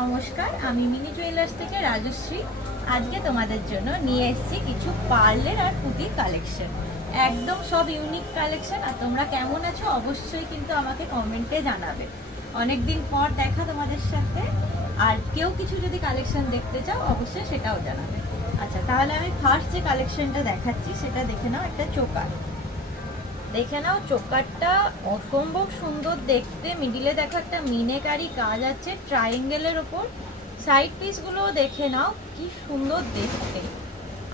নমস্কার, আমি mini jewellers থেকে রাজশ্রী। আজকে তোমাদের জন্য নিয়ে এসেছি কিছু পার্লের আর পুঁতির কালেকশন। একদম সব ইউনিক কালেকশন। আর তোমরা কেমন আছো অবশ্যই কিন্তু আমাকে কমেন্টে জানাবে। অনেকদিন পর দেখা তোমাদের সাথে। আর কেউ কিছু যদি কালেকশন দেখতে চাও অবশ্যই সেটাও জানাবে। আচ্ছা, তাহলে আমি ফার্স্ট যে কালেকশনটা দেখাচ্ছি সেটা দেখে নাও। একটা চোকার দেখে নাও। চোকারটা অসম্ভব সুন্দর দেখতে। মিডিলে দেখো একটা মিনেকারি কাজ আছে ট্রায়াঙ্গেলের ওপর। সাইড পিসগুলো দেখে নাও কি সুন্দর দেখতে।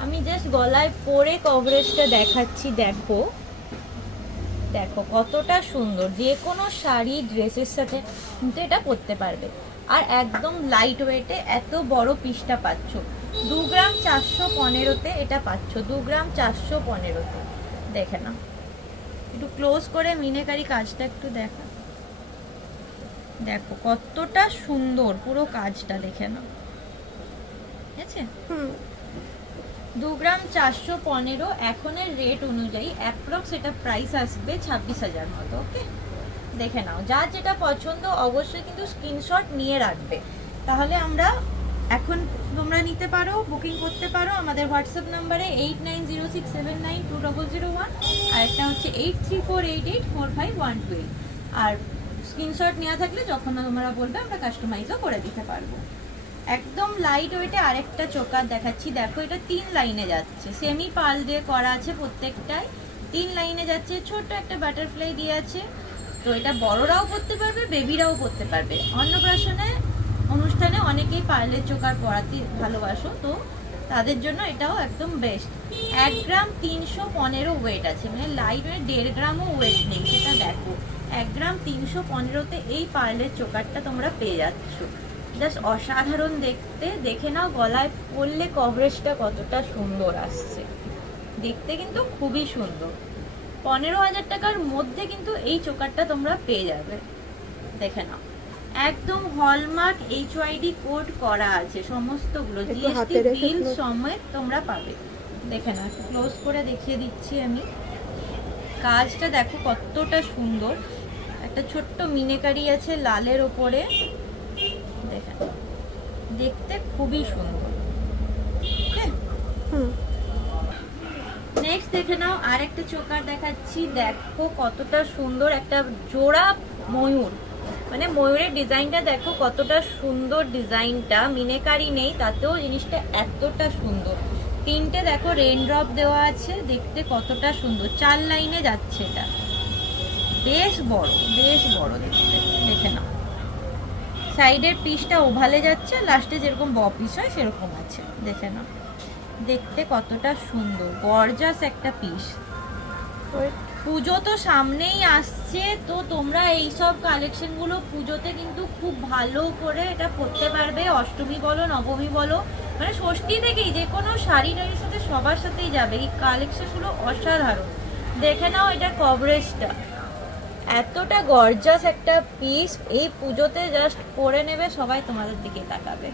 আমি জাস্ট গলায় পরে কভারেজটা দেখাচ্ছি। দেখো দেখো কতটা সুন্দর। যে কোনো শাড়ি ড্রেসের সাথে কিন্তু এটা পরতে পারবে। আর একদম লাইট ওয়েটে এত বড় পিসটা পাচ্ছ। 2 গ্রাম 415-তে এটা পাচ্ছ। 2 গ্রাম 415-তে দেখে নাও। একটু ক্লোজ করে মিনেকারি কাজটা একটু দেখো। দেখো কতটা সুন্দর পুরো কাজটা দেখে নাও। ঠিক আছে। 2 গ্রাম 415 এখনের রেট অনুযায়ী অ্যাপ্রক্স এটা প্রাইস আসবে 26,000 মতো। ওকে, দেখে নাও। যার যেটা পছন্দ অবশ্যই কিন্তু স্ক্রিনশট নিয়ে রাখবে। তাহলে আমরা এখন তোমরা নিতে পারো, বুকিং করতে পারো আমাদের হোয়াটসঅ্যাপ নাম্বারে 8906792001 আর একটা হচ্ছে 8348845128। আর স্ক্রিনশট নেওয়া থাকলে যখন তোমরা বলবে আমরা কাস্টমাইজও করে দিতে পারবো। একদম লাইট ওয়েটে আরেকটা চোকার দেখাচ্ছি। দেখো এটা 3 লাইনে যাচ্ছে। সেমি পার্ল দিয়ে করা আছে প্রত্যেকটাই। 3 লাইনে যাচ্ছে। ছোট্ট একটা বাটারফ্লাই দিয়ে আছে। তো এটা বড়রাও পরতে পারবে, বেবিরাও পরতে পারবে। অন্নপ্রাশনে অনুষ্ঠানে অনেকেই পার্লের চোকার পরাতে ভালোবাসো, তো তাদের জন্য এটাও একদম বেস্ট। 1 গ্রাম 315 ওয়েট আছে, মানে লাইট ওয়েট 1.5 গ্রামও ওয়েট নেই। সেটা দেখো 1 গ্রাম 315-তে এই পার্লের চোকারটা তোমরা পেয়ে যাচ্ছ। জাস্ট অসাধারণ দেখতে। দেখে নাও গলায় পরলে কভারেজটা কতটা সুন্দর আসছে দেখতে, কিন্তু খুবই সুন্দর। 15,000 টাকার মধ্যে কিন্তু এই চোকারটা তোমরা পেয়ে যাবে। দেখে নাও একদম হলমার্ক HYD কোড করা আছে সমস্তগুলো। জিএসটি বিল সমেত তোমরা পাবে। দেখে নাও, একটু ক্লোজ করে দেখিয়ে দিচ্ছি আমি। কাজটা দেখো কতটা সুন্দর। একটা ছোট্ট মিনেকারি আছে লালের ওপরে। দেখে নাও, দেখতে খুবই সুন্দর। নেক্সট দেখে নাও আরেকটা চোকার দেখাচ্ছি। দেখো কতটা সুন্দর একটা জোড়া ময়ূর, মানে ময়ূরের ডিজাইনটা দেখো কতটা সুন্দর। ডিজাইনটা মিনেকারি নেই, তাতেও জিনিসটা এতটা সুন্দর। 3টে দেখো রেইনড্রপ দেওয়া আছে। দেখতে কতটা সুন্দর। 4 লাইনে যাচ্ছে। এটা বেশ বড়, বেশ বড় দেখতে। দেখে নাও সাইডের পিসটা ওভালে যাচ্ছে, লাস্টে যেরকম ব পিস হয় সেরকম আছে। দেখে নাও দেখতে কতটা সুন্দর, গর্জাস একটা পিস। পুজো তো সামনেই আসছে, তো তোমরা এইসব কালেকশনগুলো পুজোতে কিন্তু খুব ভালো করে এটা পরতে পারবে। অষ্টমী বলো, নবমী বলো, মানে ষষ্ঠী থেকেই যে কোনো শাড়ি টাড়ির সাথে সবার সাথেই যাবে। এই কালেকশনগুলো অসাধারণ। দেখে নাও এটা কভারেজটা এতটা গর্জাস একটা পিস। এই পুজোতে জাস্ট পরে নেবে, সবাই তোমাদের দিকে তাকাবে।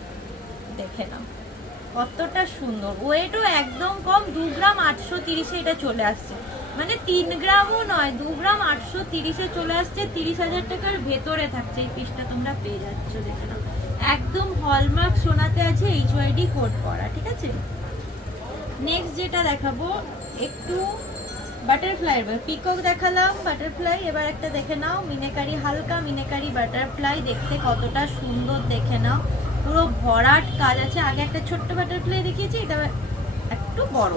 দেখে নাও কতটা সুন্দর। ওয়েটও একদম কম। 2 গ্রাম 830-এ এটা চলে আসছে, মানে 3 গ্রামও নয়, 2 গ্রাম 830-এ চলে আসছে। 30,000 টাকার ভেতরে থাকছে এই পিসটা, তোমরা পেয়ে যাচ্ছ। দেখে নাও একদম হলমার্ক সোনাতে আছে HYD কোড করা। ঠিক আছে। নেক্সট যেটা দেখাবো একটু বাটারফ্লাই। পিকক দেখালাম, বাটারফ্লাই। এবার একটা দেখে নাও মিনেকারি, হালকা মিনেকারি বাটারফ্লাই। দেখতে কতটা সুন্দর। দেখে নাও পুরো ভরাট কাজ আছে। আগে একটা ছোট্ট বাটারফ্লাই দেখিয়েছি, এটা একটু বড়।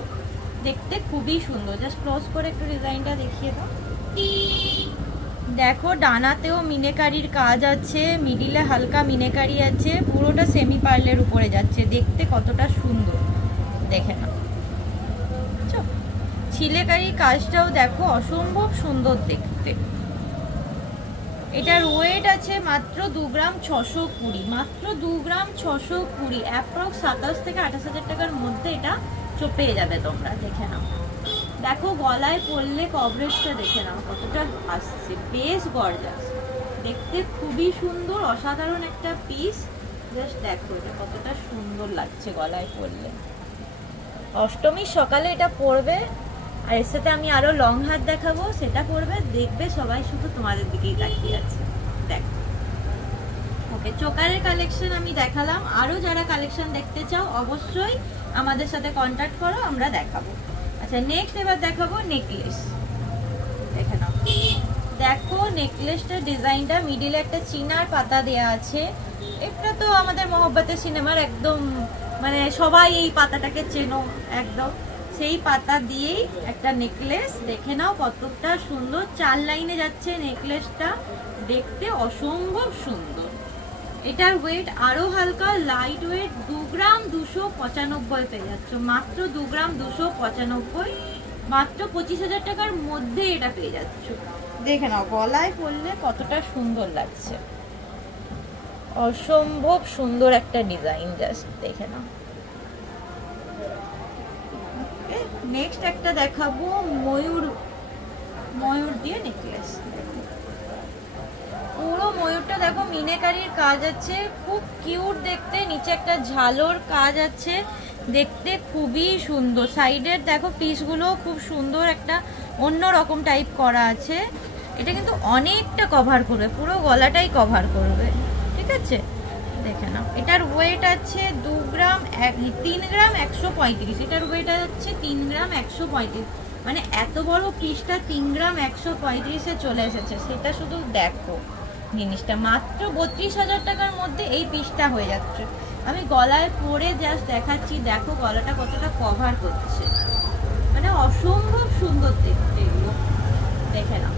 দেখতে খুবই সুন্দর। জাস্ট ক্লোজ করে একটু ডিজাইনটা দেখিয়ে দাও। দেখো ডানাতেও মিনেকারির কাজ আছে, মিডিলে হালকা মিনেকারি আছে, পুরোটা সেমি পার্লের উপরে যাচ্ছে। দেখতে কতটা সুন্দর। দেখে নাও ছিলেকারি কাজটাও দেখো অসম্ভব সুন্দর দেখতে। এটার ওয়েট আছে মাত্র 2 গ্রাম 620, মাত্র 2 গ্রাম 620। অ্যাপ্রক্স 27 থেকে 28,000 টাকার মধ্যে এটা পেয়ে যাবে তোমরা। দেখে নাও দেখো গলায় পরলে কভারেজটা দেখে নাও কতটা আসছে। বেশ গর্জাস দেখতে, খুবই সুন্দর, অসাধারণ একটা পিস। জাস্ট দেখো এটা কতটা সুন্দর লাগছে গলায় পরলে। অষ্টমীর সকালে এটা পরবে। আর এর সাথে আমি আরো লং হাত দেখাবো, সেটা পরবে। দেখবে সবাই শুধু তোমাদের দিকেই তাকিয়ে আছে। দেখো ওকে। ওকে, চোকারের কালেকশন আমি দেখালাম, আরো যারা কালেকশন দেখতে চাও অবশ্যই আমাদের সাথে কন্ট্যাক্ট করো, আমরা দেখাবো। আচ্ছা নেক্সট এবার দেখাবো নেকলেস। দেখে নাও, দেখো নেকলেসটার ডিজাইনটা, মিডিলে একটা চিনার পাতা দেয়া আছে। এটা তো আমাদের মহব্বতের সিনেমার একদম মানে সবাই এই পাতাটাকে চেনো একদম, সেই পাতা দিয়েই একটা নেকলেস। দেখে নাও কতটা সুন্দর, 4 লাইনে যাচ্ছে নেকলেসটা, দেখতে অসম্ভব সুন্দর। এটার ওয়েট আরো হালকা, লাইট ওয়েট, 2 গ্রাম 295 পেয়ে যাচ্ছ, মাত্র 2 গ্রাম 295, মাত্র 25,000 টাকার মধ্যে এটা পেয়ে যাচ্ছ। দেখে নাও গলায় পরলে কতটা সুন্দর লাগছে, অসম্ভব সুন্দর একটা ডিজাইন, জাস্ট দেখে নাও। নেক্সট একটা দেখাবো ময়ূর, ময়ূর দিয়ে নেকলেস। পুরো ময়ূরটা দেখো মিনেকারির কাজ আছে, খুব কিউট দেখতে, নিচে একটা ঝালোর কাজ আছে, দেখতে খুবই সুন্দর। সাইডের দেখো পিসগুলো খুব সুন্দর, একটা অন্য রকম টাইপ করা আছে। এটা কিন্তু অনেকটা কভার করবে, পুরো গলাটাই কভার করবে, ঠিক আছে। দেখে নাও এটার ওয়েট আছে 2 গ্রাম 3 গ্রাম 135, এটার ওয়েট আছে 3 গ্রাম 135, মানে এত বড় পিসটা 3 গ্রাম 135-এ চলে এসেছে। সেটা শুধু দেখো জিনিসটা, মাত্র 32,000 টাকার মধ্যে এই পিসটা হয়ে যাচ্ছে। আমি গলায় পরে জাস্ট দেখাচ্ছি, দেখো গলাটা কতটা কভার করছে, মানে অসম্ভব সুন্দর দেখতে এগুলো। দেখে নাও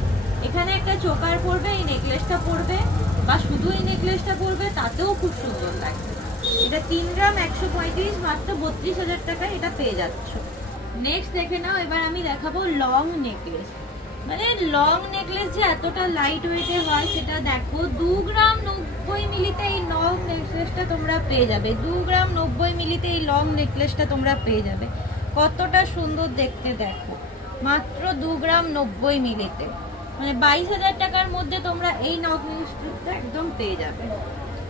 এখানে একটা চোকার পরবে, এই নেকলেসটা পরবে, বা শুধু এই নেকলেসটা পরবে, তাতেও খুব সুন্দর লাগবে। এটা 3 গ্রাম 135, মাত্র 32,000 টাকায় এটা পেয়ে যাচ্ছ। নেক্সট দেখে নাও, এবার আমি দেখাবো লং নেকলেস। মানে লং নেকলেস যে এতটা লাইট ওয়েটে হয় সেটা দেখো, 2 গ্রাম 90 মিলিতে এই লং নেকলেসটা তোমরা পেয়ে যাবে, 2 গ্রাম 90 মিলিতে এই লং নেকলেসটা তোমরা পেয়ে যাবে। কতটা সুন্দর দেখতে দেখো, মাত্র 2 গ্রাম 90 মিলিতে, মানে 22,000 টাকার মধ্যে তোমরা এই নেকলেসটা একদম পেয়ে যাবে।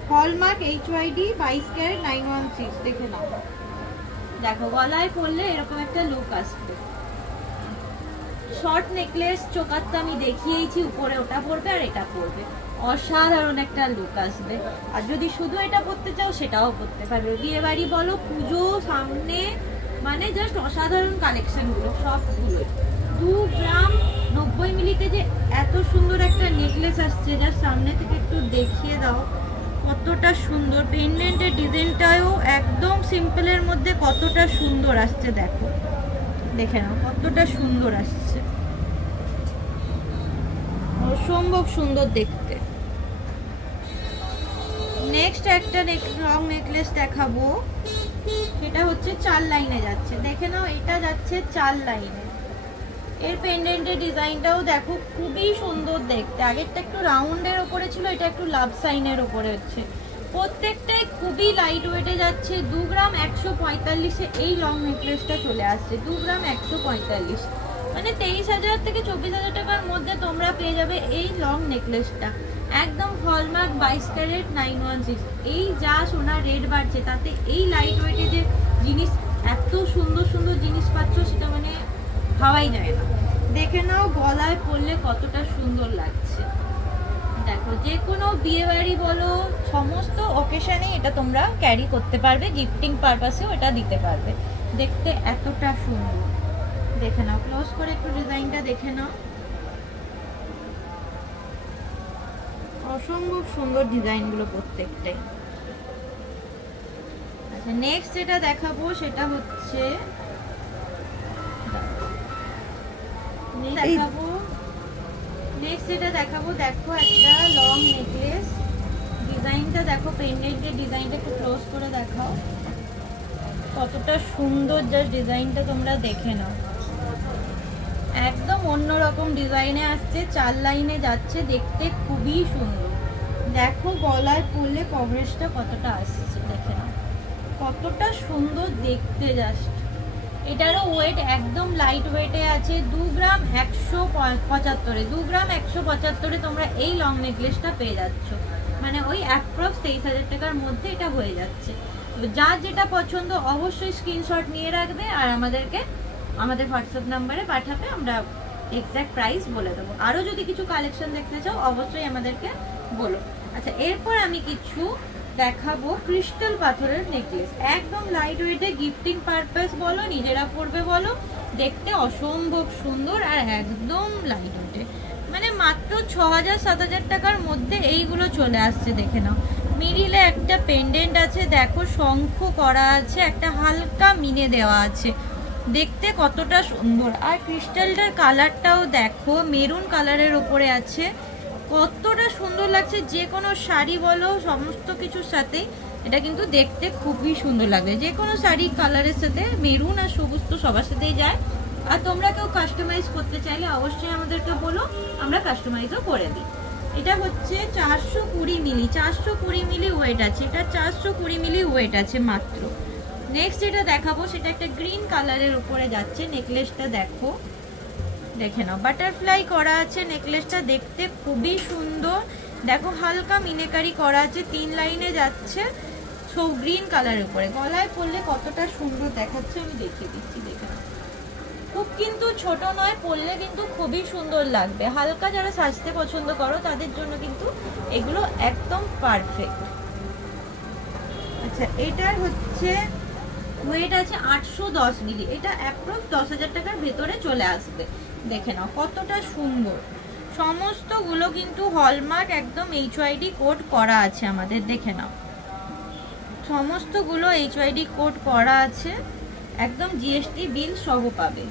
Hallmark HYD 22 carat 916। দেখে নাও, দেখো গলায় পরলে এরকম একটা লুক আসবে। শর্ট নেকলেস চোকার তো আমি দেখিয়েছি, উপরে ওটা পরবে আর এটা পরবে, অসাধারণ একটা লুক আসবে। আর যদি শুধু এটা পরতে চাও সেটাও পরতে পারবে, বিয়ে বাড়ি বলো, পুজো সামনে, মানে জাস্ট অসাধারণ কালেকশন গুলো সবগুলো। 2 গ্রাম 90 মিলিতে যে এত সুন্দর একটা নেকলেস আসছে, যার সামনে থেকে একটু দেখিয়ে দাও কতটা সুন্দর। পেন্ডেন্টের ডিজাইনটাও একদম সিম্পলের মধ্যে কতটা সুন্দর আসছে, দেখো দেখে নাও কতটা সুন্দর আসছে, অসম্ভব সুন্দর দেখতে। নেক্সট একটা লং নেকলেস দেখাবো, সেটা হচ্ছে 4 লাইনে যাচ্ছে। দেখে নাও এটা যাচ্ছে 4 লাইনে, এর পেন্ডেন্টের ডিজাইনটাও দেখো খুবই সুন্দর দেখতে। আগেরটা একটু রাউন্ডের ওপরে ছিল, এটা একটু লাভ সাইনের ওপরে হচ্ছে। প্রত্যেকটাই খুবই লাইট ওয়েটে যাচ্ছে। 2 গ্রাম 145-এ এই লং নেকলেসটা চলে আসছে, 2 গ্রাম 145, মানে 23,000 থেকে 24,000 টাকার মধ্যে তোমরা পেয়ে যাবে এই লং নেকলেসটা। একদম হলমার্ক 22 ক্যারেট 916। এই যা সোনার রেট বাড়ছে, তাতে এই লাইট ওয়েটে যে জিনিস, এত সুন্দর সুন্দর জিনিস পাচ্ছ, সেটা মানে ভাবাই যায় না। দেখে নাও গলায় পরলে কতটা সুন্দর লাগছে, দেখো যে কোনো বিয়ে বাড়ি বলো, সমস্ত অকেশনে এটা তোমরা ক্যারি করতে পারবে, গিফটিং পারপাসেও এটা দিতে পারবে। দেখতে এতটা সুন্দর, দেখে নাও ক্লোজ করে একটু ডিজাইনটা দেখে নাও, অসম্ভব সুন্দর ডিজাইনগুলো প্রত্যেকটাই। আচ্ছা নেক্সট যেটা দেখাবো সেটা হচ্ছে নেক্সট যেটা দেখাবো, দেখো একটা লং নেকলেস, ডিজাইনটা দেখো, পেন্ডেন্টের ডিজাইনটা একটু ক্লোজ করে দেখাও কতটা সুন্দর, জাস্ট ডিজাইনটা তোমরা দেখে নাও, একদম অন্যরকম ডিজাইনে আসছে, 4 লাইনে যাচ্ছে, দেখতে খুবই সুন্দর। দেখো গলায় পরলে কভারেজটা কতটা আসছে, দেখে নাও কতটা সুন্দর দেখতে জাস্ট। এটারও ওয়েট একদম লাইট ওয়েটে আছে, 2 গ্রাম 175-এ, 2 গ্রাম 175-এ তোমরা এই লং নেকলেসটা পেয়ে যাচ্ছ, মানে ওই অ্যাপ্রক্স 23,000 টাকার মধ্যে এটা হয়ে যাচ্ছে। তো যার যেটা পছন্দ অবশ্যই স্ক্রিনশট নিয়ে রাখবে আর আমাদেরকে আমাদের হোয়াটসঅ্যাপ নাম্বারে পাঠাবে, আমরা এক্সাক্ট প্রাইস বলে দেবো। আরও যদি কিছু কালেকশন দেখতে চাও অবশ্যই আমাদেরকে বলো। আচ্ছা, এরপর আমি কিছু দেখাবো ক্রিস্টাল পাথরের নেকলেস, একদম লাইট ওয়েটে, গিফটিং পারপাস বলো, নিজেরা পরবে বলো, দেখতে অসম্ভব সুন্দর আর একদম লাইট ওয়েটে। মানে মাত্র ৬০০০-৭০০০ টাকার মধ্যে এইগুলো চলে আসছে। দেখে নাও, মিডিলে একটা পেন্ডেন্ট আছে, দেখো শঙ্খ করা আছে, একটা হালকা মিনে দেওয়া আছে, দেখতে কতটা সুন্দর। আর ক্রিস্টালটার কালারটাও দেখো, মেরুন কালারের উপরে আছে, কতটা সুন্দর লাগছে। যে কোনো শাড়ি বলো, সমস্ত কিছুর সাথে এটা কিন্তু দেখতে খুবই সুন্দর লাগবে। যে কোনো শাড়ি কালারের সাথে মেরুন আর সবুজ তো সবার সাথেই যায়। আর তোমরা কেউ কাস্টমাইজ করতে চাইলে অবশ্যই আমাদেরকে বলো, আমরা কাস্টমাইজও করে দিই। এটা হচ্ছে 420 মিলি, 420 মিলি ওয়েট আছে, এটা 420 মিলি ওয়েট আছে মাত্র। নেক্সট যেটা দেখাবো সেটা একটা গ্রিন কালারের উপরে যাচ্ছে, নেকলেসটা দেখো, দেখে নাও, বাটারফ্লাই করা আছে, নেকলেসটা দেখতে খুবই সুন্দর। দেখো হালকা মিনেকারি করা আছে, 3 লাইনে যাচ্ছে, সব গ্রিন কালারের উপরে। গলায় পরলে কতটা সুন্দর দেখাচ্ছে আমি দেখিয়ে দিচ্ছি, দেখে নাও। খুব কিন্তু ছোট নয়, পরলে কিন্তু খুবই সুন্দর লাগবে। হালকা যারা সাজতে পছন্দ করো তাদের জন্য কিন্তু এগুলো একদম পারফেক্ট। আচ্ছা, এটার হচ্ছে ওয়েট আছে 810 মিলি, এটা অ্যাপ্রক্স 10,000 টাকার ভেতরে চলে আসবে। দেখে নাও কতটা সুন্দর। সমস্তগুলো কিন্তু হলমার্ক একদম HYD কোড করা আছে আমাদের, দেখে নাও সমস্তগুলো HYD কোড করা আছে, একদম GST বিল সহ পাবে।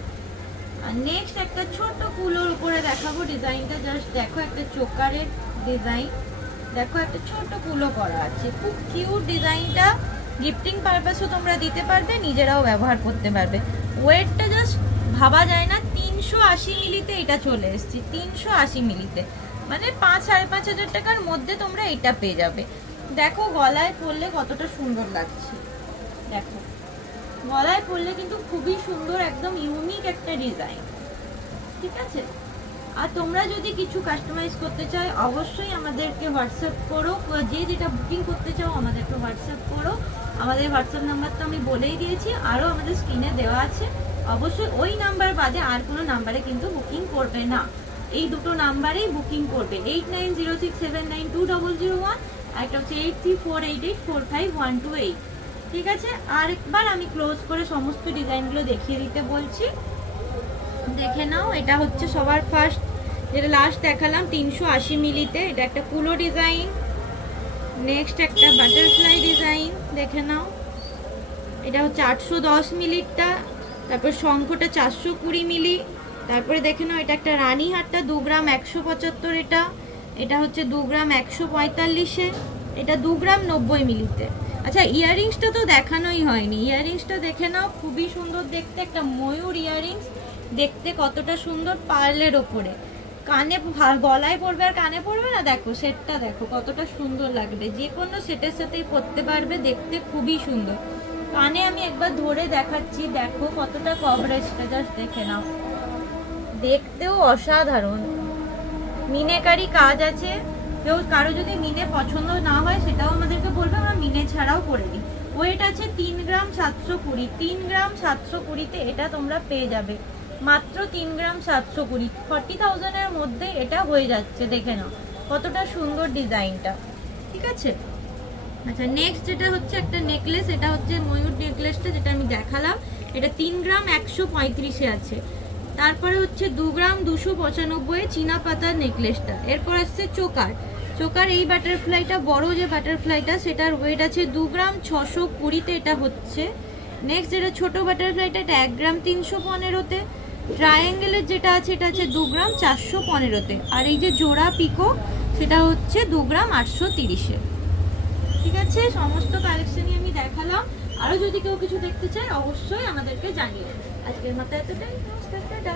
আর নেক্সট একটা ছোট কুলোর উপরে দেখাবো ডিজাইনটা, জাস্ট দেখো, একটা চোকারের ডিজাইন, দেখো একটা ছোট কুলো করা আছে, খুব কিউট ডিজাইনটা। গিফটিং পারপাসও তোমরা দিতে পারবে, নিজেরাও ব্যবহার করতে পারবে। ওয়েটটা জাস্ট ভাবা যায় না, 380 মিলিতে এটা চলে এসছে, 380 মিলিতে, মানে 5-5.5 টাকার মধ্যে তোমরা এটা পেয়ে যাবে। দেখো গলায় পরলে কতটা সুন্দর লাগছে, দেখো গলায় পরলে কিন্তু খুবই সুন্দর, একদম ইউনিক একটা ডিজাইন, ঠিক আছে। আর তোমরা যদি কিছু কাস্টমাইজ করতে চাও অবশ্যই আমাদেরকে হোয়াটসঅ্যাপ করো, যে যেটা বুকিং করতে চাও আমাদেরকে হোয়াটসঅ্যাপ করো। আমাদের হোয়াটসঅ্যাপ নাম্বার তো আমি বলেই দিয়েছি, আরও আমাদের স্ক্রিনে দেওয়া আছে। অবশ্যই ওই নাম্বার বাদে আর কোনো নাম্বারে কিন্তু বুকিং করবে না, এই দুটো নাম্বারেই বুকিং করবে, 8906792001, আর একটা হচ্ছে 8348845128, ঠিক আছে। আরেকবার আমি ক্লোজ করে সমস্ত ডিজাইনগুলো দেখিয়ে দিতে বলছি, দেখে নাও। এটা হচ্ছে সবার ফার্স্ট, যেটা লাস্ট দেখালাম 380 মিলিতে, এটা একটা কুলো ডিজাইন। নেক্সট একটা বাটারফ্লাই ডিজাইন, দেখে নাও, এটা হচ্ছে 810 মিলিটা। তারপর শঙ্খটা 420 মিলি। তারপরে দেখে নাও, এটা একটা রানীহাটটা 2 গ্রাম 175, এটা এটা হচ্ছে 2 গ্রাম 145-এ, এটা 2 গ্রাম 90 মিলিতে। আচ্ছা, ইয়াররিংসটা তো দেখানোই হয়নি, ইয়াররিংসটা দেখে নাও, খুবই সুন্দর দেখতে, একটা ময়ূর ইয়াররিংস, দেখতে কতটা সুন্দর, পার্লের ওপরে, কানে গলায় পরবে আর কানে পরবে না, দেখো সেটটা দেখো কতটা সুন্দর লাগবে, যে কোনো সেটের সাথেই পরতে পারবে, দেখতে খুবই সুন্দর। কানে আমি একবার ধরে দেখাচ্ছি, দেখো কতটা কভারেজটা, জাস্ট দেখে নাও, দেখতেও অসাধারণ, মিনেকারি কাজ আছে। কেউ কারো যদি মিনে পছন্দ না হয় সেটাও আমাদেরকে বলবে, আমরা মিনে ছাড়াও করে দিই। ওয়েট আছে 3 গ্রাম 720, 3 গ্রাম 720-তে এটা তোমরা পেয়ে যাবে মাত্র 3 গ্রাম 720, 40,000 এর মধ্যে এটা হয়ে যাচ্ছে। দেখে নাও কতটা সুন্দর ডিজাইনটা, ঠিক আছে। আচ্ছা, নেক্সট যেটা হচ্ছে একটা নেকলেস, এটা হচ্ছে ময়ূর নেকলেসটা যেটা আমি দেখালাম, এটা 3 গ্রাম 135-এ আছে। তারপরে হচ্ছে 2 গ্রাম 295 চীনা পাতার নেকলেসটা। এরপর আসছে চোকার, চোকার এই বাটারফ্লাইটা, বড় যে বাটারফ্লাইটা, সেটার ওয়েট আছে 2 গ্রাম 620-তে এটা হচ্ছে। নেক্সট যেটা ছোট বাটারফ্লাইটা, এটা 1 গ্রাম 315-তে। ট্রায়াঙ্গেলের যেটা আছে এটা আছে 2 গ্রাম 415-তে। আর এই যে জোড়া পিকো সেটা হচ্ছে 2 গ্রাম 830-এ, ঠিক আছে। সমস্ত কালেকশনই আমি দেখালাম, আরও যদি কেউ কিছু দেখতে চায় অবশ্যই আমাদেরকে জানিয়ে। আজকের মতো এতটাই, নমস্কার, টাটা।